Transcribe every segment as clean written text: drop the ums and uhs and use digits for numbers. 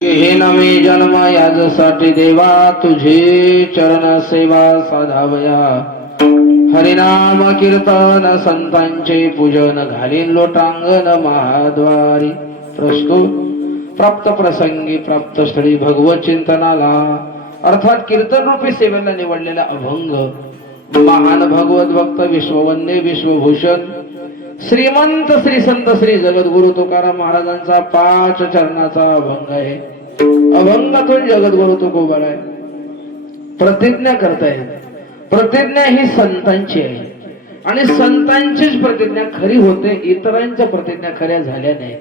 हे नवे जन्म याजसाठी देवा तुझे चरण सेवा साधावया. हरिनाम कीर्तन संतांचे पूजन घालीन लोटांगण महाद्वारी. प्रस्तुत प्राप्त प्रसंगी प्राप्त स्थळी भगवत चिंतनाला अर्थात कीर्तन रूपी सेवेला निवडलेला अभंग महान भगवत भक्त विश्ववंदे विश्वभूषण श्रीमंत श्री संत श्री जगद्गुरु तुकाराम महाराजांचा 5 चरणाचा अभंग आहे. अभंगातून जगद्गुरु तुकोबार आहे. प्रतिज्ञा करताय. प्रतिज्ञा ही संतांची आहे आणि संतांचीच प्रतिज्ञा खरी होते. इतरांच्या प्रतिज्ञा खऱ्या झाल्या नाहीत.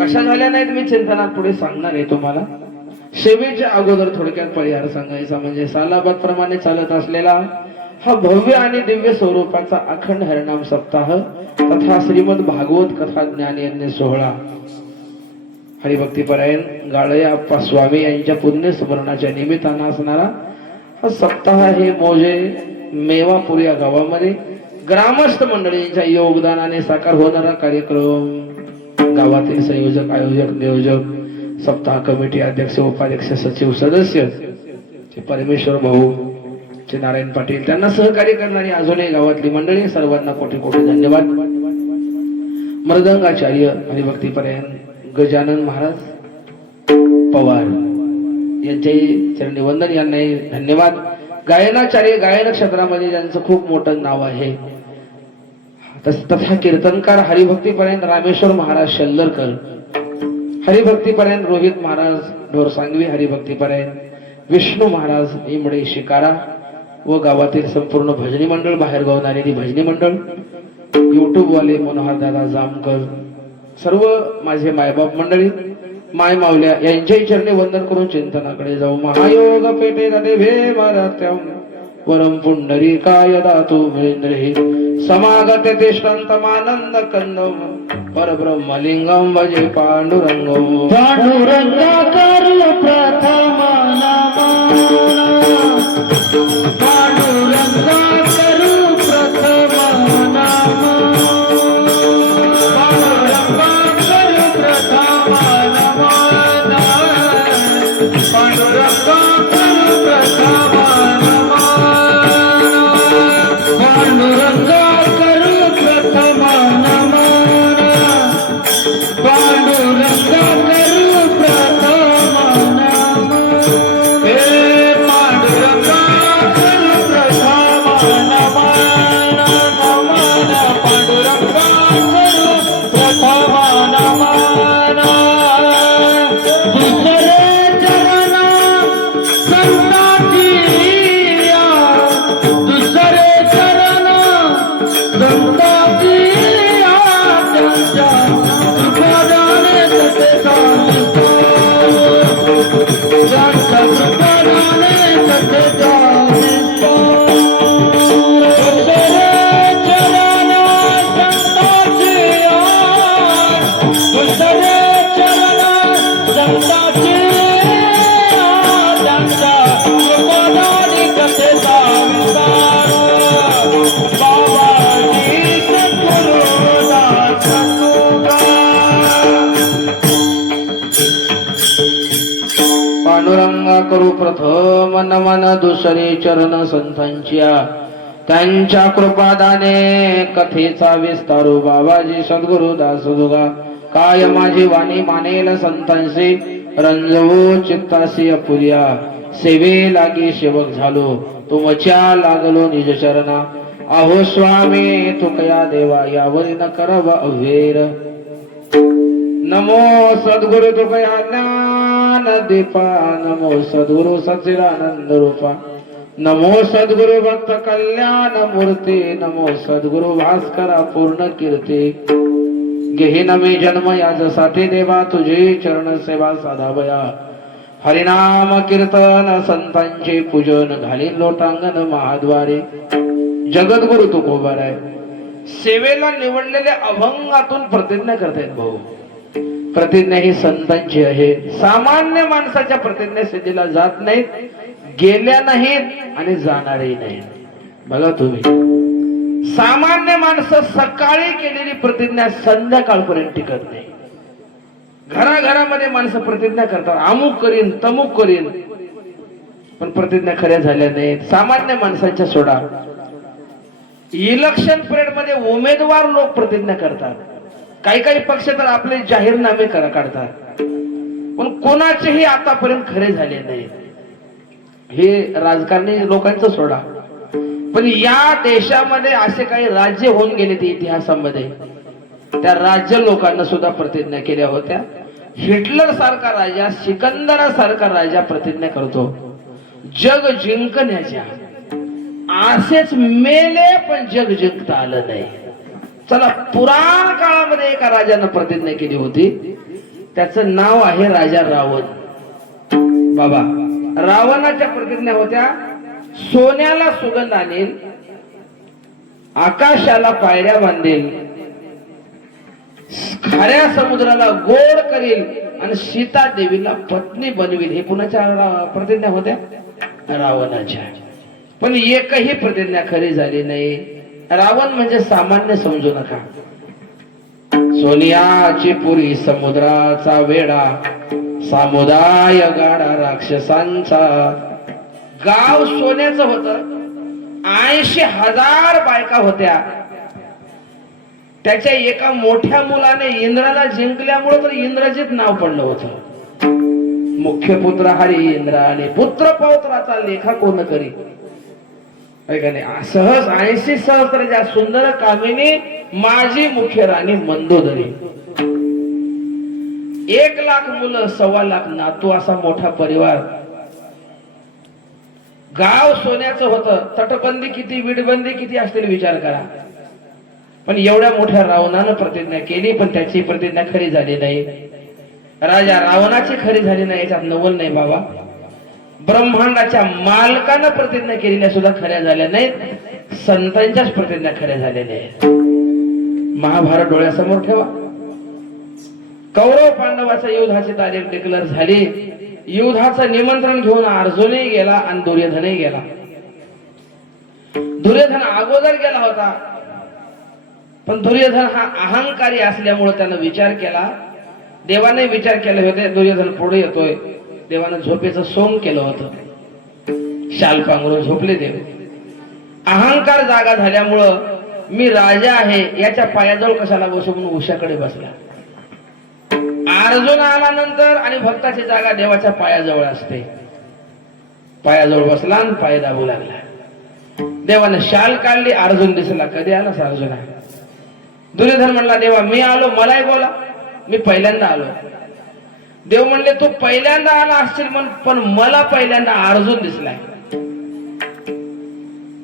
कशा झाल्या नाहीत मी चिंतनात पुढे सांगणार आहे तुम्हाला. सेवेच्या अगोदर थोडक्यात परिहार सांगायचा म्हणजे सालाबाद प्रमाणे चालत असलेला हा भव्य आणि दिव्य स्वरूपाचा अखंड हरिनाम सप्ताह तथा श्रीमद भागवत कथा ज्ञान यज्ञ सोहळा हरिभक्तीपरायण गाळय आप्पा स्वामी यांच्या पुण्य स्मरणाच्या निमित्तानं असणारा हा सप्ताह हे मोजे मेवापूर या गावामध्ये ग्रामस्थ मंडळींच्या योगदानाने साकार होणारा कार्यक्रम. गावातील संयोजक आयोजक नियोजक सप्ताह कमिटी अध्यक्ष उपाध्यक्ष सचिव सदस्य परमेश्वर भाऊ नारायण पाटील त्यांना सहकार्य करणारी अजूनही गावातली मंडळी सर्वांना कोटी कोटी धन्यवाद. मृदंगाचार्य हरिभक्तीपरायण गजानन महाराज पवार यांच्याही चरणी वंदन. यांनाही धन्यवाद. गायनाचार्य गायन क्षेत्रामध्ये ज्यांचं खूप मोठं नाव आहे तथा कीर्तनकार हरिभक्तीपरायण रामेश्वर महाराज शल्लरकर, हरिभक्तीपरायण रोहित महाराज ढोरसांगवी, हरिभक्तीपरायण विष्णू महाराज इमडे शिकारा व गावातील संपूर्ण भजनी मंडळ, बाहेर गावून आलेली भजनी मंडळ, युट्यूब वाले मनोहर दादा जामकर, सर्व माझे मायबाप मंडळी माय मावल्या यांच्याही चरणी वंदन करून चिंतनाकडे जाऊ. महायोग पेटे दे भे मारात्यम वरम पुंडरीकाय दातु महेंद्रहि समागते तिष्ठन्तमानंद कंदम परब्रह्मलिंगम भजे पांडुरंगम. पांडुरंगा करू प्रथम पांडुरंगा करू प्रथम नाम पांडुरंगा करू प्रथम नमन पांडुरंगा करू प्रथम नमन पांडुरंगा करू प्रथम नमन पांडुरंगा करू प्रथम नमन हे पांडुरंगा करू प्रथम नमन नमन पांडुरंगा करू प्रथम नमन. दुसरे चरण संतांची दुसरे चरण संतांची त्यांच्या कृपादाने तसे चालतो त्यांच्या कृपादाने तसे चालतो. दुसरे चरण संतांची दुसरे चरण संतांची त्यांच्या कृपादाने तसे चालतो. बाबाजी सद्गुरुदास तुका पांडुरंगा करू प्रथम नमन दुसरे चरण संतांच्या त्यांच्या कृपादाने कथेचा विस्तारू. बाबाजी सद्गुरु दासोगा काय माझी वाणी मानेल संतांशी रंजवू चित्तासी अपुर्या. सेवे लागी सेवक झालो तुमच्या लागलो निज चरणा. अहो स्वामी तुकया देवा यावरी न करव अवेर. नमो सद्गुरु तुकया ज्ञान दीपा नमो सद्गुरु सच्चिदानंद रूपा नमो सद्गुरु भक्त कल्याण मूर्ती नमो सद्गुरु भास्करा पूर्ण कीर्ती. घेईन मी जन्म याजसाठी देवा तुझे चरण सेवा साधावया. हरिनाम कीर्तन संतांचे पूजन घालीन लोटांगण महाद्वारे. जगद्गुरु तुकोबार आहे. सेवेला निवडलेल्या अभंगातून प्रतिज्ञा करतायत भाऊ. प्रतिज्ञा ही संतांची आहे. सामान्य माणसाच्या प्रतिज्ञा सिद्धीला जात नाहीत, गेल्या नाहीत आणि जाणारही नाहीत. बघा तुम्ही सामान्य माणसं सकाळी केलेली प्रतिज्ञा संध्याकाळपर्यंत टिकत नाही. घराघरामध्ये माणसं प्रतिज्ञा करतात, अमुक करीन तमुक करीन, पण प्रतिज्ञा खऱ्या झाल्या नाहीत. सामान्य माणसांच्या सोडा, इलेक्शन परेड मध्ये उमेदवार लोक प्रतिज्ञा करतात. काही काही पक्ष तर आपले जाहीरनामे काढतात, पण कोणाचेही आतापर्यंत खरे झाले नाही. हे राजकारणी लोकांचं सोडा, पण या देशामध्ये असे काही राज्य होऊन गेले ते इतिहासामध्ये, त्या राज्य लोकांना सुद्धा प्रतिज्ञा केल्या होत्या. हिटलर सारखा राजा, सिकंदरा सारखा राजा प्रतिज्ञा करतो जग जिंकण्याच्या, असेच मेले पण जग जिंकता आलं नाही. चला, पुराण काळामध्ये एका राजानं प्रतिज्ञा केली होती, त्याचं नाव आहे राजा रावण. बाबा, रावणाच्या प्रतिज्ञा होत्या, सोन्याला सुगंध आणेल, आकाशाला पायऱ्या बांधेल, खाऱ्या समुद्राला गोड करेल आणि सीता देवीला पत्नी बनवेल. हे कुणाच्या प्रतिज्ञा होत्या? रावणाच्या. पण एकही प्रतिज्ञा खरी झाली नाही. रावण म्हणजे सामान्य समजू नका. सोनियाची पुरी समुद्राचा वेडा, समुदाय गाडा राक्षसांचा. गाव सोन्याचं होतं, 80,000 बायका होत्या. त्याच्या एका मोठ्या मुलाने इंद्राला जिंकल्यामुळे तर इंद्रजित नाव पडलं होतं. मुख्य पुत्र हरी इंद्र आणि पुत्र पौत्राचा लेखा कोण करी. सहज 80 सहस्राच्या सुंदर कामिनी माझी मुख्य राणी मंदोदरी. 1 लाख मुलं, 1.25 लाख नातू, असा मोठा परिवार. गाव सोन्याचं होतं. तटबंदी किती, विडबंदी किती असतील विचार करा. पण एवढ्या मोठ्या रावणानं प्रतिज्ञा केली, पण त्याची प्रतिज्ञा खरी झाली नाही. राजा रावणाची खरी झाली नाही याच्यात नवल नाही बाबा. ब्रह्मांडाच्या मालकानं प्रतिज्ञा केलेल्या सुद्धा खऱ्या झाल्या नाहीत. संतांच्याच प्रतिज्ञा खऱ्या झालेल्या आहेत. महाभारत डोळ्यासमोर ठेवा. कौरव पांडवाच्या युद्धाची तारीख डिक्लेअर झाली. युद्धाचं निमंत्रण घेऊन अर्जुनही गेला आणि दुर्योधनही गेला. दुर्योधन अगोदर गेला होता, पण दुर्योधन हा अहंकारी असल्यामुळे त्यानं विचार केला. देवाने विचार केले होते दुर्योधन पुढे येतोय. देवानं झोपेचं सोंग केलं होतं, शाल पांघरून झोपले देव. अहंकार जागा झाल्यामुळं मी राजा आहे याच्या पायाजवळ कशाला बसू म्हणून उशाकडे बसला. अर्जुन आल्यानंतर आणि भक्ताची जागा देवाच्या पायाजवळ असते. पायाजवळ बसला आणि पाय दाबू लागला. देवानं शाल काढली, अर्जुन दिसला. कधी आलास अर्जुना? दुर्योधन म्हणला, देवा मी आलो, मलाही बोला, मी पहिल्यांदा आलो. देव म्हणले, तू पहिल्यांदा आला असशील पण मला पहिल्यांदा अर्जुन दिसलाय.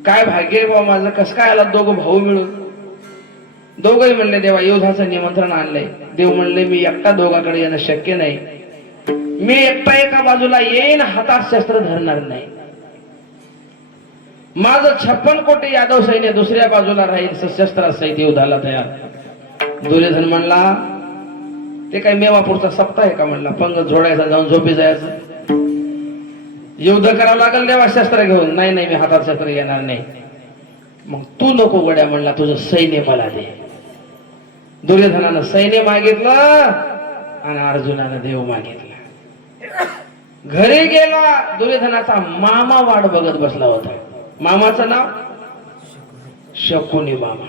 काय भाग्य बाबा माझं, कसं काय आला दोघं भाऊ मिळून. दोघंही म्हणले, देवा युद्धाचं निमंत्रण आणलंय. देव म्हणले, मी एकटा दोघांकडे येणं शक्य नाही. मी एकटा एका बाजूला येईन, हातात शस्त्र धरणार नाही. माझं 56 कोटी यादव सैन्य दुसऱ्या बाजूला राहील, सशस्त्र सहित युद्धाला तयार. दुर्योधन म्हणला, ते काय मेवापूरचा सप्ताह आहे का म्हणला, पंग झोडायचा, जाऊन झोपी जायचं. युद्ध करावं लागेल देवा शस्त्र घेऊन. नाही नाही, मी हातात शस्त्र घेणार नाही. मग तू नको गड्या म्हणला, तुझं सैन्य मला दे. दुर्योधनानं सैन्य मागितलं आणि अर्जुनानं देव मागितला. घरी गेला. दुर्योधनाचा मामा वाट बघत बसला होता. मामाचं नाव शकुनी मामा.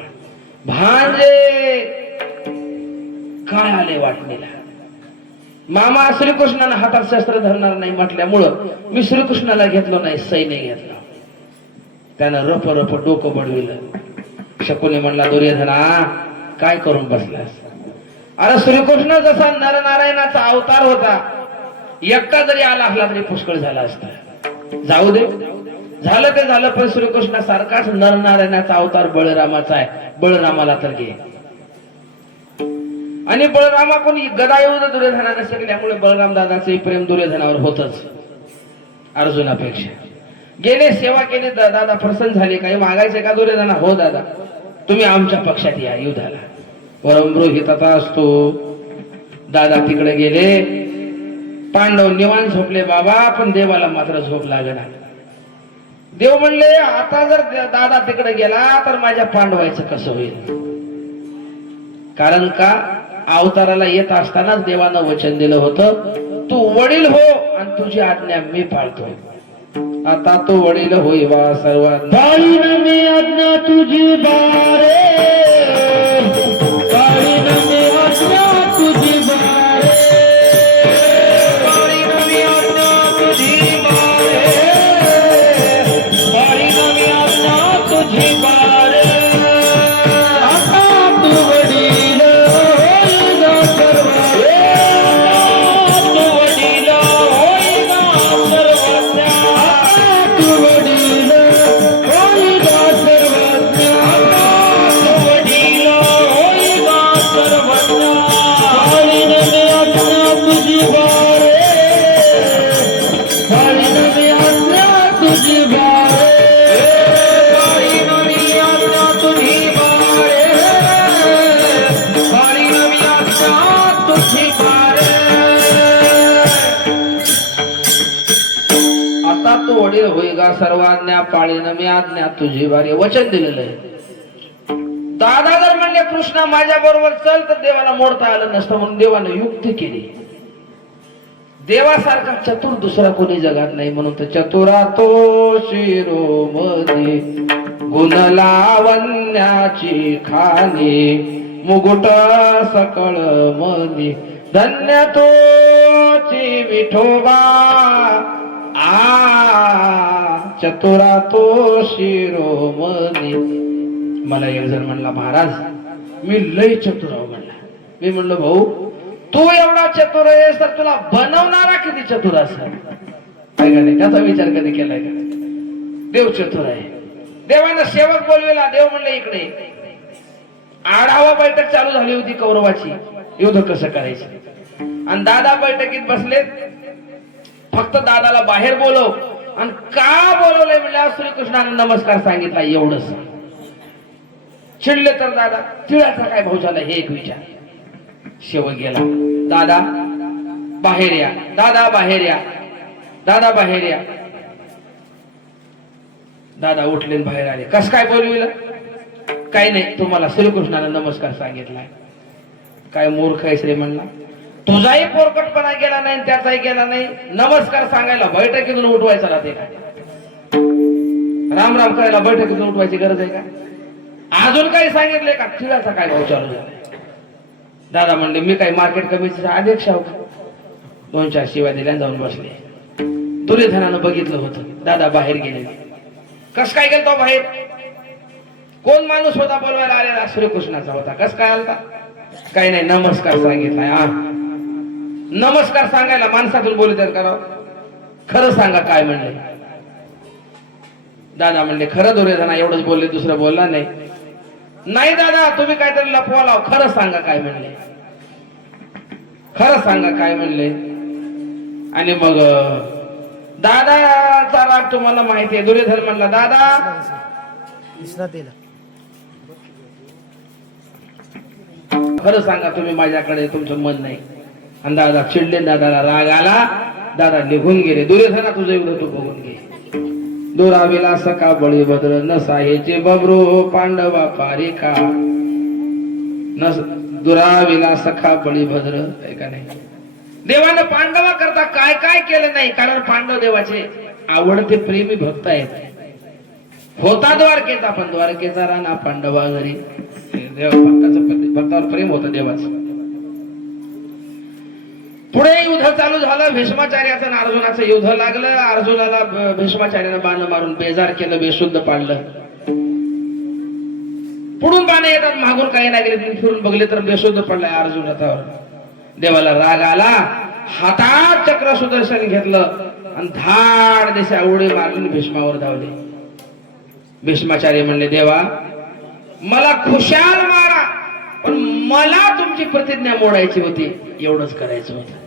भांजे काय आले वाटणीला. मामा श्रीकृष्णानं हातात शस्त्र धरणार नाही म्हटल्यामुळं मी श्रीकृष्णाला घेतलो नाही, सैन्य घेतलं. त्यानं रप रप डोकं बडविलं. शकुनी म्हणला, दुर्योधना काय करून बसलास? अरे श्रीकृष्ण जसा नरनारायणाचा अवतार होता, एकटा जरी आला असला तरी पुष्कळ झाला असता. जाऊ दे, झालं ते झालं. पण श्रीकृष्ण सारखाच नरनारायणाचा अवतार बळरामाचा आहे. बळरामाला तर घे. आणि बळरामा कोण गदा येऊ दुर्योधनाने शिकल्यामुळे बळराम दादाचे प्रेम दुर्योधनावर होतच अर्जुनापेक्षा. गेले, सेवा केली, दादा प्रसन्न झाले. काही मागायचे का दुर्योधना? हो दादा, तुम्ही आमच्या पक्षात या युद्धाला. परमबृहितता असतो. दादा तिकडे गेले. पांडव निवांत झोपले बाबा, पण देवाला मात्र झोप लागला. देव म्हणले, आता जर दादा तिकडे गेला तर माझ्या पांडवायचं कसं होईल? कारण का अवताराला येत असतानाच देवानं वचन दिलं होतं, तू वडील हो आणि तुझी आज्ञा मी पाळतो. आता तो वडील होई वा सर्वात पाळीन मी आज्ञा तुझी बारे, पाळीन मी आज्ञा तुझी बारे, पाळीन मी आज्ञा तुझी बारे, पाळीन मी आज्ञा तुझी बारे. आता तू वडील होईना सर्वज्ञ, तू वडील होईना सर्वज्ञ, तू वडील होईना सर्वज्ञ, तू वडील होईना सर्वज्ञ. पाळीन मी आज्ञा तुझी बारे, पाळीन मी आज्ञा तुझी बारे, पाळीन मी आज्ञा तुझी बारे, पाळीन मी आज्ञा तुझी बारे. आता तो वडील होई गा सर्वाज्ञा पाळीन मी आज्ञा तुझी बारी. वचन दिलेलं आहे. दादा जर म्हणले कृष्णा माझ्या बरोबर चल, तर देवाला मोडता आलं नसतं म्हणून देवानं युक्ती केली. देवासारखा चतुर दुसरा कोणी जगात नाही म्हणून तर चतुरा तो शिरोमणी गुण लावण्याची खाणी मुकुट सकळ मनी धन्य तोची विठोबा चतुरा तो शिरोमणी. मला एक जण म्हणला महाराज मी लय चतुर आहो म्हणला. मी म्हणलं भाऊ तू एवढा चतुर आहेस तर तुला बनवणारा किती चतुर असेल काय का नाही, त्याचा विचार कधी केलाय का? देव चतुर आहे. देवानं सेवक बोलवेला. देव म्हणलं इकडे. आढावा बैठक चालू झाली होती कौरवाची, युद्ध कसं करायचं. आणि दादा बैठकीत बसले. फक्त दादाला बाहेर बोलव. आणि का बोलवलंय म्हणलं श्रीकृष्णाने नमस्कार सांगितला एवढंच. चिडले तर दादा तिळाचा काय भाऊ झाला हे एक विचार. शेवट गेला. दादा बाहेर या, दादा बाहेर या, दादा बाहेर या. दादा उठले बाहेर आले. कस काय बोलविलं? काही नाही, तुम्हाला श्रीकृष्णाने नमस्कार सांगितलाय. काय मूर्ख आहेस रे म्हणला. तुझाही पोरकटपणा गेला नाही त्याचाही गेला नाही. नमस्कार सांगायला बैठकीतून उठवायचा राहते का? राम राम करायला बैठकीतून उठवायची गरज आहे का? अजून काही सांगितलंय का? तिळाचा काय भाव चालू झालाय? दादा म्हणले मी काही मार्केट कमिटीचा अध्यक्ष आहो. 2-4 शिवाय दिल्या जाऊन बसले. दुर्योधनानं बघितलं होतं. दादा बाहेर गेले. कस काय गेलतो बाहेर? कोण माणूस होता बोलवायला आलेला? श्रीकृष्णाचा होता. कस काय आलता? काही नाही, नमस्कार सांगितलाय. नमस्कार सांगायला माणसातून बोलत करावं. खरं सांगा काय म्हणले? दादा म्हणले खरं दुर्योधना एवढंच बोलले, दुसरं बोलला नाही. नाही दादा तुम्ही काहीतरी लपवा लाव. खरं सांगा काय म्हणले? खरं सांगा काय म्हणले? आणि मग दादाचा राग तुम्हाला माहिती आहे. दुर्योधन म्हणला दादा खरं सांगा तुम्ही माझ्याकडे तुमचं मन नाही. आणि दादा चिडले. दादाला राग आला. दादा निघून गेले. दुर्योधना तुझं एवढं तू बघून घे. दुराविला सका बळीभद्र न साहेचे बबरो पांडवा पारिका न दुराविला सखा बळीभद्र. का नाही देवानं पांडवा करता काय काय केलं नाही. कारण पांडव देवाचे आवडते प्रेमी भक्त आहेत. होता द्वारकेचा पण द्वारकेचा राणा पांडवा घरी. भक्तावर प्रेम होतं देवाचं. पुढे युद्ध चालू झालं. भीष्माचार्याचं आणि अर्जुनाचं युद्ध लागलं. अर्जुनाला भीष्माचार्यानं बाण मारून बेजार केलं, बेशुद्ध पाडलं. पुढून बाण येतात, मागून काही नाही गेले. फिरून बघले तर बेशुद्ध पडलाय अर्जुन रथावर. देवाला राग आला. हातात चक्र सुदर्शन घेतलं आणि धाड देशा उडी मारली. भीष्मावर धावले. भीष्माचार्य म्हणले देवा मला खुशाल मारा, पण मला तुमची प्रतिज्ञा मोडायची होती. एवढंच करायचं होतं.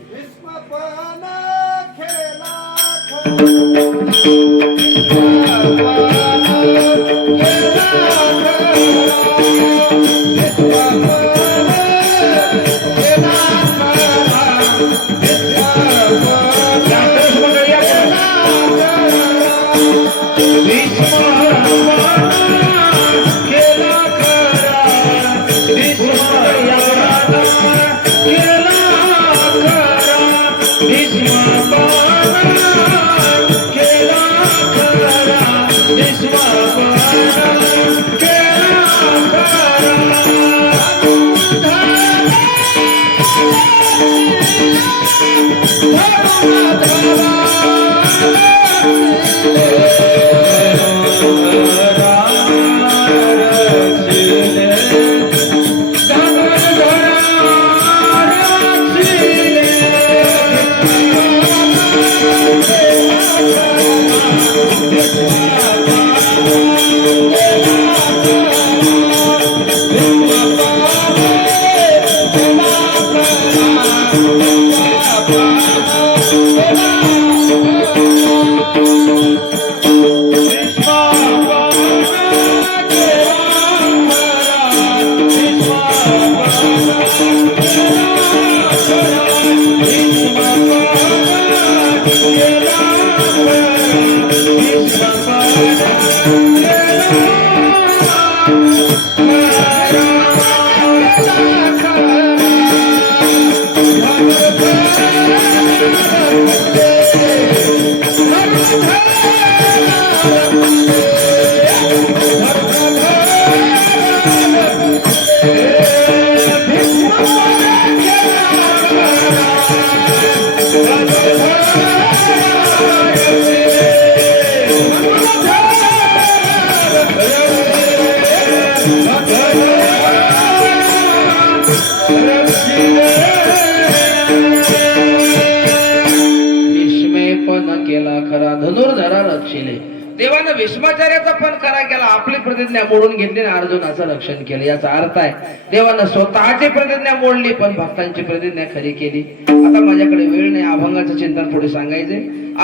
धनुर्धरा रक्षिले. देवानं भीष्माचार्याचा पण खरा केला, आपली प्रतिज्ञा मोडून घेतली आणि अर्जुनाचं रक्षण केलं. याचा अर्थ आहे देवानं स्वतःची प्रतिज्ञा मोडली पण भक्तांची प्रतिज्ञा खरी केली. आता माझ्याकडे वेळ नाही, अभंगाचं चिंतन पुढे सांगायचे.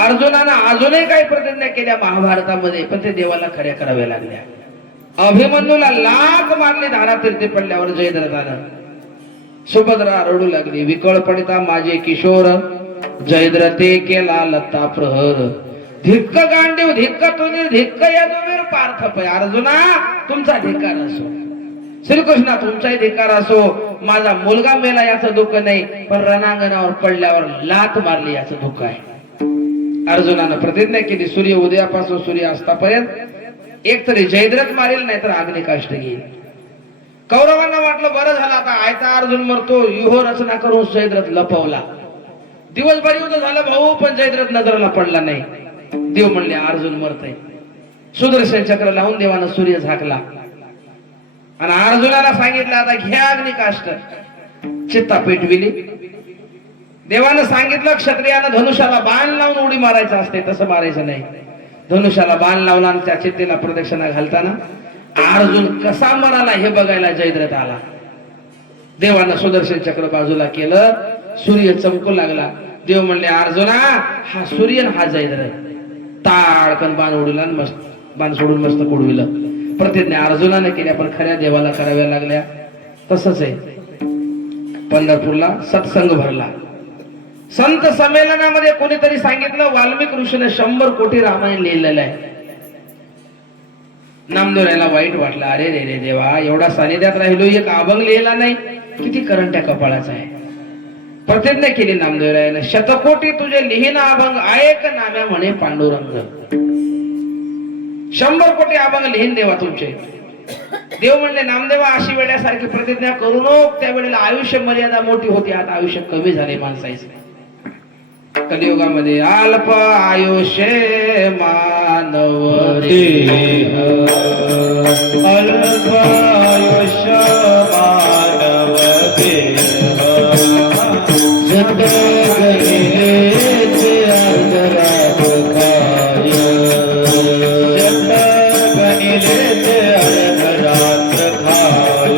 अर्जुनानं अजूनही काही प्रतिज्ञा केल्या महाभारतामध्ये, पण ते देवाला खऱ्या कराव्या लागल्या. अभिमन्यूला लाथ मारली धारातीर्थी पडल्यावर जयद्रथानं. सुभद्रा रडू लागली, विकळ पडिता माझे किशोर, जयद्रथे केला लत्ता प्रहर. धिक्क गांडीव धिक्क तुनी धिक्क यदुवीर पार्थ पै. अर्जुना तुमचा धिक्कार असो, श्रीकृष्णा तुमचाही धिक्कार असो. माझा मुलगा मेला याचं दुःख नाही, पण रणांगणावर पडल्यावर लाथ मारली याचं दुःख आहे. अर्जुनानं प्रतिज्ञा केली, सूर्य उदयापासून सूर्य अस्तापर्यंत एक तरी जयद्रथ मारेल, नाही तर अग्निकाष्ट घेईल. कौरवांना वाटलं बरं झालं आता आयता अर्जुन मरतो, व्यूह रचना करून जयद्रथ लपवला. दिवसभर युद्ध झालं भाऊ, पण जयद्रथ नजरला पडला नाही. देव म्हणले अर्जुन मरतय. सुदर्शन चक्र लावून देवानं सूर्य झाकला आणि अर्जुनाला सांगितलं आता घ्या अग्निकाष्ट. चित्ता पेटविली. देवानं सांगितलं क्षत्रियानं धनुष्याला बाण लावून उडी मारायचं असते, तसं मारायचं नाही. धनुष्याला बाण लावला आणि त्या चित्तेला प्रदक्षिणा घालताना अर्जुन कसा मराला हे बघायला जयद्रथ आला. देवानं सुदर्शन चक्र बाजूला केलं, सूर्य चमकू लागला. देव म्हणले अर्जुना हा सूर्य हा जयद्रथ. ताळकन बाण उडवला, मस्त बाण सोडून मस्त उडविलं. प्रतिज्ञा अर्जुनाने केल्या पण खऱ्या देवाला कराव्या लागल्या. तसंच आहे पंढरपूरला सत्संग भरला. संत संमेलनामध्ये कोणीतरी सांगितलं वाल्मिक ऋषीने 100 कोटी रामायण लिहिलेलं आहे. नामदेव याला वाईट वाटलं, अरे रे रे देवा एवढा सानिध्यात राहिलो, एक अभंग लिहिला नाही, किती करंट्या कपाळाचा आहे. प्रतिज्ञा केली नामदेवरायाने, 100 कोटी तुझे लिहिना अभंग ऐक नाम्या म्हणे पांडुरंग. 100 कोटी अभंग लिहिन देवा तुमचे. देव म्हणले नामदेवा अशी वेड्यासारखी प्रतिज्ञा करू नको. त्यावेळेला आयुष्य मर्यादा मोठी होती, आता आयुष्य कमी झाले माणसाचे. कलियुगामध्ये अल्प आयुष्य मानव देह, अल्प आयुष्य मानव देह, जगले ते अर्धरात खाय, जगले ते अर्धरात खाय,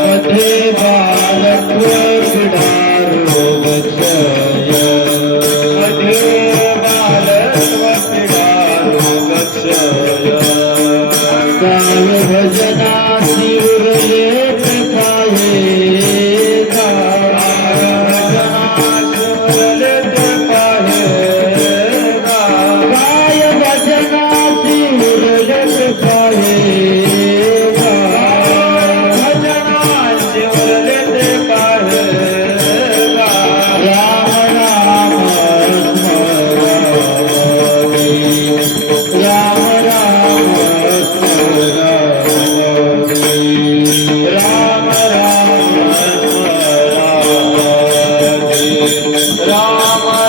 मध्ये बालत्व पिढा रोग क्षय, मध्ये बालत्व पिढा रोग क्षय, काल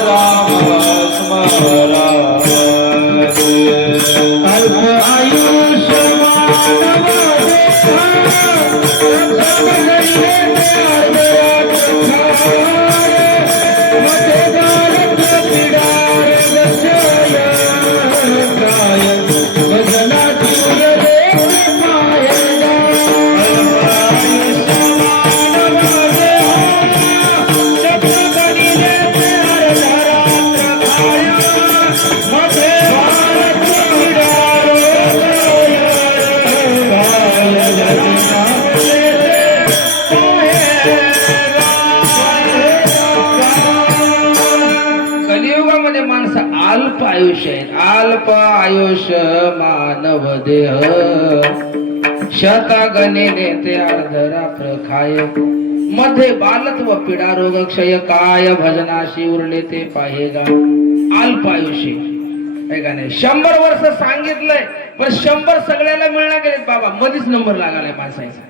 राम स्मरा अल्प आयुष्य मानव कलियुगामध्ये माणसं अल्प आयुष्य आहेत. अल्प आयुष्य मानव देह शतगणिले ते अर्धरात्र खाय मध्ये बालत्व पीडा रोग क्षय काय भजनाशी उरले ते पाहेगा. अल्प आयुष्य आहे का नाही. 100 वर्ष सांगितलंय पण 100 सगळ्याला मिळणार गेलेत बाबा. मध्येच नंबर लागालाय माणसाचा.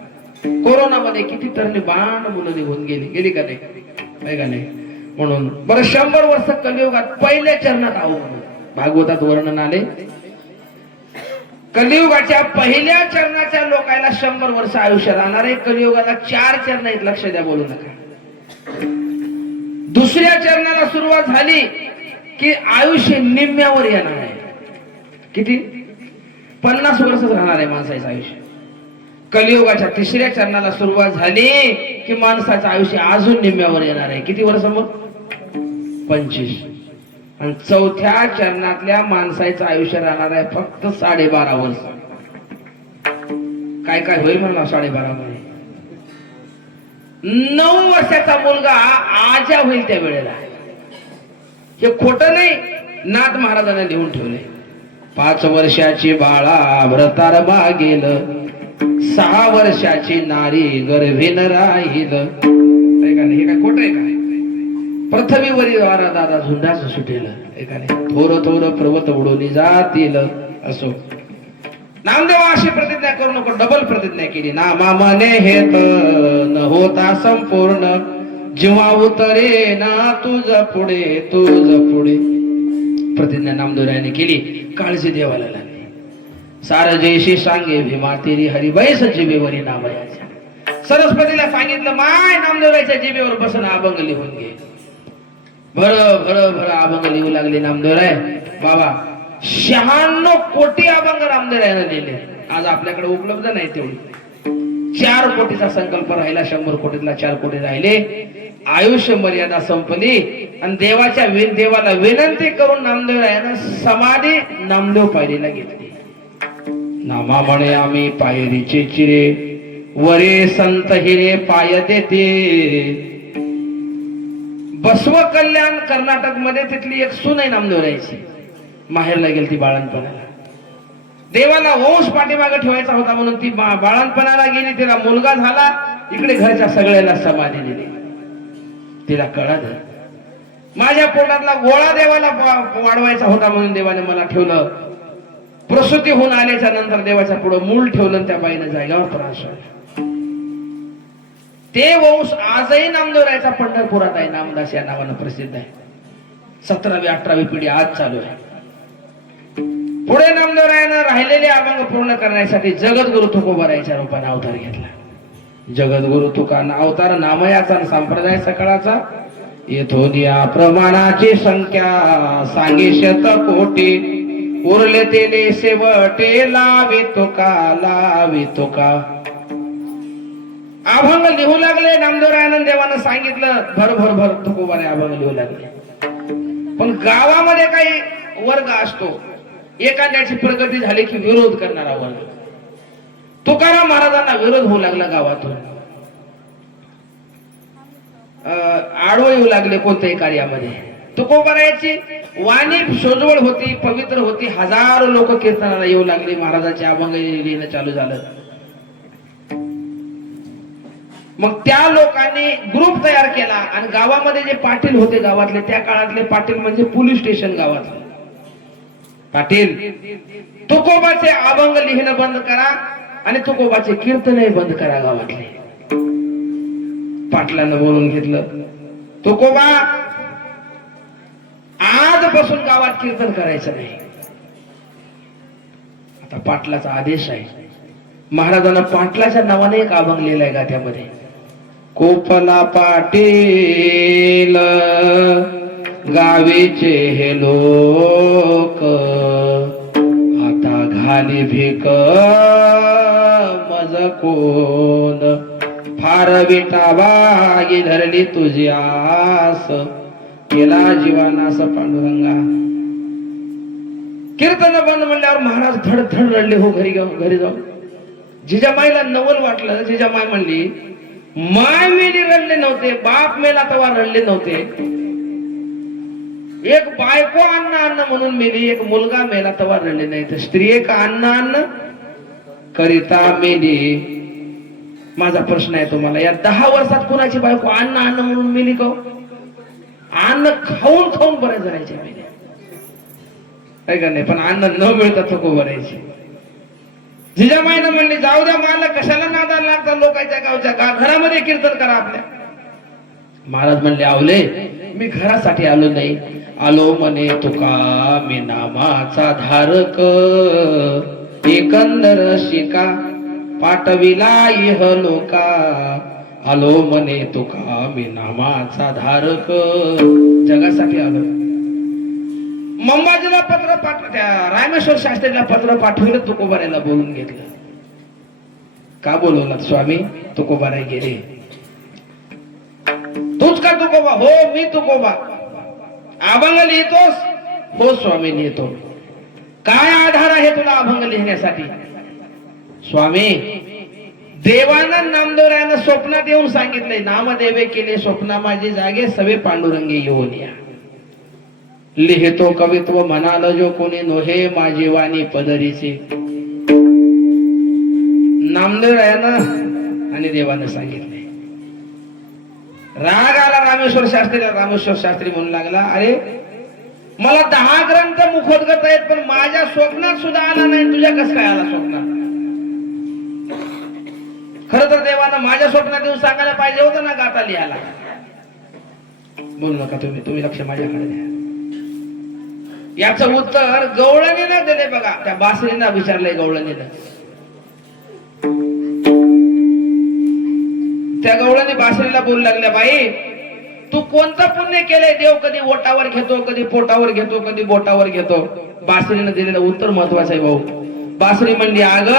कोरोनामध्ये किती तरणी बाण मुलं निघून गेली का नाही आहे का नाही. म्हणून बरं 100 वर्ष कलियुगात पहिल्या चरणात आहो. भागवतात वर्णन आले कलियुगाच्या पहिल्या चरणाच्या लोकांना 100 वर्ष आयुष्य राहणार आहे. कलियुगाला 4 चरण आहेत. लक्ष द्या, बोलू नका. दुसऱ्या चरणाला सुरुवात झाली की आयुष्य निम्म्यावर येणार आहे. किती? 50 वर्ष राहणार आहे माणसाचं आयुष्य. कलियुगाच्या तिसऱ्या चरणाला सुरुवात झाली की माणसाचं आयुष्य अजून निम्म्यावर येणार आहे. किती वर्ष मग? 25. आणि चौथ्या चरणातल्या माणसाचं आयुष्य राहणार आहे फक्त 12.5 वर्ष. काय काय होईल म्हणा 12.5 मध्ये? 9 वर्षाचा मुलगा आजा होईल त्या वेळेला. हे खोटं नाही, नाथ महाराजांना लिहून ठेवले. 5 वर्षाची बाळा भ्रतार मागेल 6 वर्षाची नारी गर्भीन राहील. हे काय खोट आहे का? प्रथमी वरी वारा दादा झुंडाच सुटेल एकाने थोर थोर पर्वत उडवली जातील. असो नामदेव अशी प्रतिज्ञा करू नको, डबल प्रतिज्ञा केली. नामा मने हेत न होता संपूर्ण जेव्हा उतरे ना तुझ पुढे प्रतिज्ञा नामदेवरायाने केली. काळजी देवाला लागली. सार जयशी सांगे भीमा तेरी हरिवैस जिबेवरी नामयाचे. सरस्वतीला सांगितलं माय नामदेवरायाच्या जिबेवर बसून अभंग लिहून घे. भर भर भर अभंग लिहू लागले नामदेवराय. बाबा 96 कोटी अभंग नामदेवरायाने लिहिले. आज आपल्याकडे उपलब्ध नाही तेवढी. 4 कोटीचा संकल्प राहिला. 100 कोटीतला 4 कोटी राहिले. आयुष्य मर्यादा संपली आणि देवाला विनंती करून नामदेवरायानं समाधी नामदेव पायरीला घेतली. नामा म्हणे आम्ही पायरीचे चिरे वरे संत हिरे पाय देते. बसव कल्याण कर्नाटक मध्ये तिथली एक सून आहे नामदेवरायाची. माहेरला गेली ती बाळणपणाला. देवाला वंश पाठीमागे ठेवायचा होता म्हणून ती बाळणपणाला गेली. तिला मुलगा झाला. इकडे घरच्या सगळ्याला समाधी दिली. तिला कळलं माझ्या पोटातला गोळा देवाला वाढवायचा होता म्हणून देवाने मला ठेवलं. प्रसूती होऊन आल्याच्या नंतर देवाच्या पुढे मूल ठेवलं. त्या बाईने जागेवर त्रास झाला. ते वंश आजही नामदेवरायाचा पंढरपुरात आहे. नामदास या नावानं प्रसिद्ध आहे. 17वी 18वी पिढी आज चालू आहे. पुढे नामदेवरायानं राहिलेले अभंग पूर्ण करण्यासाठी जगद्गुरु तुकोबारायाच्या रूपाने अवतार घेतला. जगद्गुरु तुकांना अवतार नामयाचा संप्रदाय सकाळाचा येथो या प्रमाणाची संख्या सांगे 100 कोटी. उरले तेले शेवटे लावी तुका. अभंग लिहू लागले. नामदेवरायानं देवानं सांगितलं भर भर भर तुकोबारे अभंग लिहू लागले. पण गावामध्ये काही वर्ग असतो. एखाद्याची प्रगती झाली की विरोध करणारा वर्ग. तुकाराम महाराजांना विरोध होऊ लागला. गावातून आडवं येऊ लागले कोणत्याही कार्यामध्ये. तुकोबारायाची वाणी सोजवळ होती, पवित्र होती. हजारो लोक कीर्तनाला येऊ लागले. महाराजांचे अभंग लिहिणं चालू झालं. मग त्या लोकांनी ग्रुप तयार केला आणि गावामध्ये जे पाटील होते गावातले, त्या काळातले पाटील म्हणजे पोलीस स्टेशन गावातले पाटील, तुकोबाचे अभंग लिहिणं बंद करा आणि तुकोबाचे कीर्तनही बंद करा गावातले. पाटलानं बोलून घेतलं. तुकोबा आजपासून गावात कीर्तन करायचं नाही. आता पाटलाचा आदेश आहे. महाराजांना पाटलाच्या नावाने एक अभंग लिहिलाय गाथ्यामध्ये. कोपला पाटील गावीचे हे लोक, आता घाली भीक मज कोण, फार विटाबागी धरली तुझी आस, केला जीवानास पांडुरंगा. कीर्तन बंद म्हणल्यावर महाराज धडधड रडले. हो घरी जाऊ. जिजामाईला नवल वाटलं. जिजामाई म्हणली माय मेली रडले नव्हते, बाप मेला तेव्हा रडले नव्हते. एक बायको अन्न अन्न म्हणून मेली, एक मुलगा मेला तेव्हा रडले नाही. तर स्त्री एक अन्न अन्न करिता मेली. माझा प्रश्न आहे तुम्हाला, या 10 वर्षात कुणाची बायको अन्न अन्न म्हणून मेली का? अन्न खाऊन खाऊन बऱ्याच जणांची मेली आहे का नाही? पण अन्न न मिळता थको भरायची. जिजामाईनं म्हणली जाऊ द्या, मला कशाला नादाला लागतात लोकांच्या गावच्या, घरामध्ये कीर्तन करा आपल्या. महाराज म्हणले आवले मी घरासाठी आलो नाही, आलो म्हणे तुका मी नामाचा धारक, एकंदर शिका पाठविला इह लोका, आलो म्हणे तुका मी नामाचा धारक, जगासाठी आलो. मंबाजीला पत्र त्या रामेश्वर शास्त्रीला पत्र पाठवलं, तुकोबारायला बोलून घेतलं. का बोलवलात स्वामी? तुकोबाराय गेले. तूच का तुकोबा? हो मी तुकोबा. अभंग लिहितोस? हो स्वामी लिहितो. काय आधार आहे तुला अभंग लिहिण्यासाठी? स्वामी देवानं नामदेवरायानं स्वप्नात येऊन सांगितलंय, नामदेवे केले स्वप्ना माझी जागे, सवे पांडुरंगे येऊन या. लिहितो कवित्व म्हणाल जो कोणी नोहे, माझी वाणी पदरीची. नामदेवरायानं आणि देवानं सांगितले. राग आला रामेश्वर शास्त्रीला. रामेश्वर शास्त्री म्हणू लागला अरे मला 10 ग्रंथ मुखोद्गत आहेत, पण माझ्या स्वप्नात सुद्धा आला नाही, तुझ्या कसं काय आला स्वप्नात? खरं तर देवानं माझ्या स्वप्नात येऊन सांगायला पाहिजे होतं ना, गाता लिहायला. बोलू नका तुम्ही लक्ष माझ्याकडे द्या. याचं उत्तर गवळणीनं दिले बघा. त्या बासरीनं विचारलंय गवळणीनं. त्या गवळणी बासरीला बोलू लागल्या, बाई तू कोणतं पुण्य केलंय? देव कधी ओटावर घेतो, कधी पोटावर घेतो, कधी बोटावर घेतो. बासरीनं दिलेलं उत्तर महत्वाचं आहे भाऊ. बासरी म्हणली अग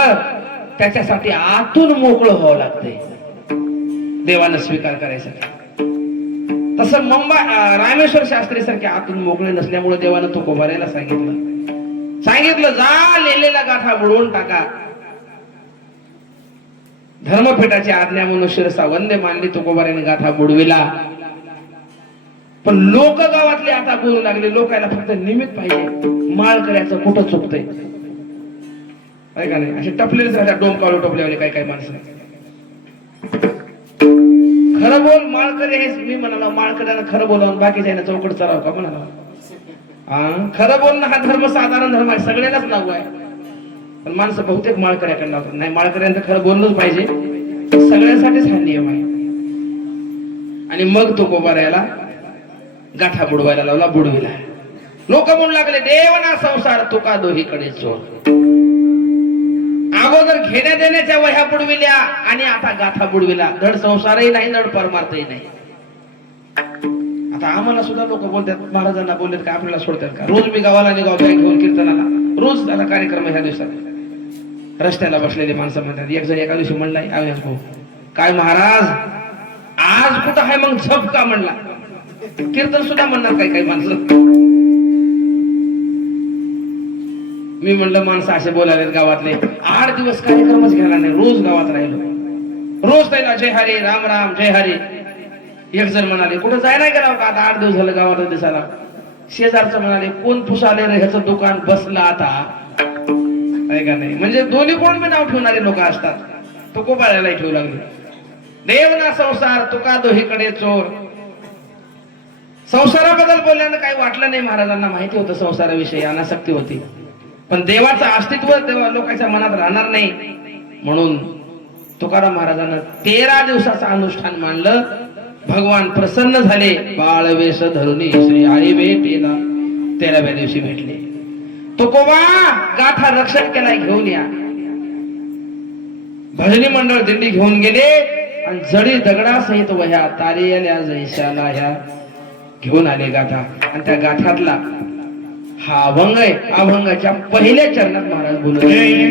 त्याच्यासाठी आतून मोकळं व्हावं लागतंय देवानं स्वीकार करायसाठी. तसं रामेश्वर शास्त्री सारखे आतून मोकळे नसल्यामुळे देवानं तुकोबारायला सांगितलं जा लिहिलेला गाथा बुडवून टाका. धर्मपीठाची आज्ञा म्हणून शिरसा वंदे मानली. तुकोबाराने गाथा बुडविला. पण लोक गावातले आता बोलू लागले, लोकायला फक्त निमित्त पाहिजे. माळकऱ्याचं कुठं चुकतंय का नाही? असे टपलेले झाल्या डोमकावळे टोपलेवाले काय माणसं. खरं बोल माळकरी हे मी म्हणाला, माळकऱ्याला खरं बोलावून बाकीच्या चौकट चराव का म्हणाला. खरं बोलणं हा धर्म साधारण धर्म आहे, सगळ्यांनाच लागू आहे. पण माणसं बहुतेक माळकऱ्याकडे लावतात. नाही, माळकऱ्यांचं खरं बोललंच पाहिजे, सगळ्यांसाठीच हा नियम आहे. आणि मग तुकोबारायला गाठा बुडवायला लावला, बुडविला. लोक म्हणू लागले देवना संसार तुका दोहीकडे चोर. अगोदर घेण्या देण्याच्या वह्या बुडविल्या आणि आता गाथा बुडविला. धड संसारही नाही, धड परमार्थही नाही. आता आम्हाला सुद्धा लोक बोलतात, महाराजांना बोलतात का आपल्याला सोडतात का? रोज मी गावाला निघाव बॅग घेऊन कीर्तनाला, रोज त्याला कार्यक्रम ह्या दिवसात. रस्त्याला बसलेले माणसं म्हणतात, एक जण एका दिवशी म्हणलाय काय महाराज आज कुठं आहे मग झप का म्हणला. कीर्तन सुद्धा म्हणणार काही माणसं. मी म्हणलं माणसं असे बोलाले गावातले, 8 दिवस कार्यक्रमच घ्यायला नाही, रोज गावात राहिलो, रोज त्याला जय हरी राम राम जय हरी. एक जण म्हणाले कुठं जायला गेला का आता 8 दिवस झालं गावात दिसायला. शेजारचं म्हणाले कोण पुसाले रे ह्याचं दुकान बसला आता, आहे का नाही? म्हणजे दोन्ही कोण मी नाव ठेवणारे लोक असतात. तुकोबारायला ठेवू लागले. देवना संसार तुका दोहीकडे चोर. संसाराबद्दल बोलल्यानं काही वाटलं नाही. महाराजांना माहिती होतं संसाराविषयी अनासक्ती होती, पण देवाचं अस्तित्व लोकांच्या मनात राहणार नाही म्हणून तुकाराम महाराजांना 13 दिवसाचं अनुष्ठान मानलं. भगवान प्रसन्न झाले. बाळवेश धरुणी श्री हरी भेटेला, 13व्या दिवशी भेटले. तुकोबा गाथा रक्षण केलाय, घेऊन या. भजनी मंडळ दिंडी घेऊन गेले आणि जडी दगडासहित वह्या तारियाल्या जैशाला ह्या घेऊन आले गाथा. आणि त्या गाथ्यातला हा अभंग आहे. अभंगाच्या पहिल्या चरणात महाराज बोलत तुझी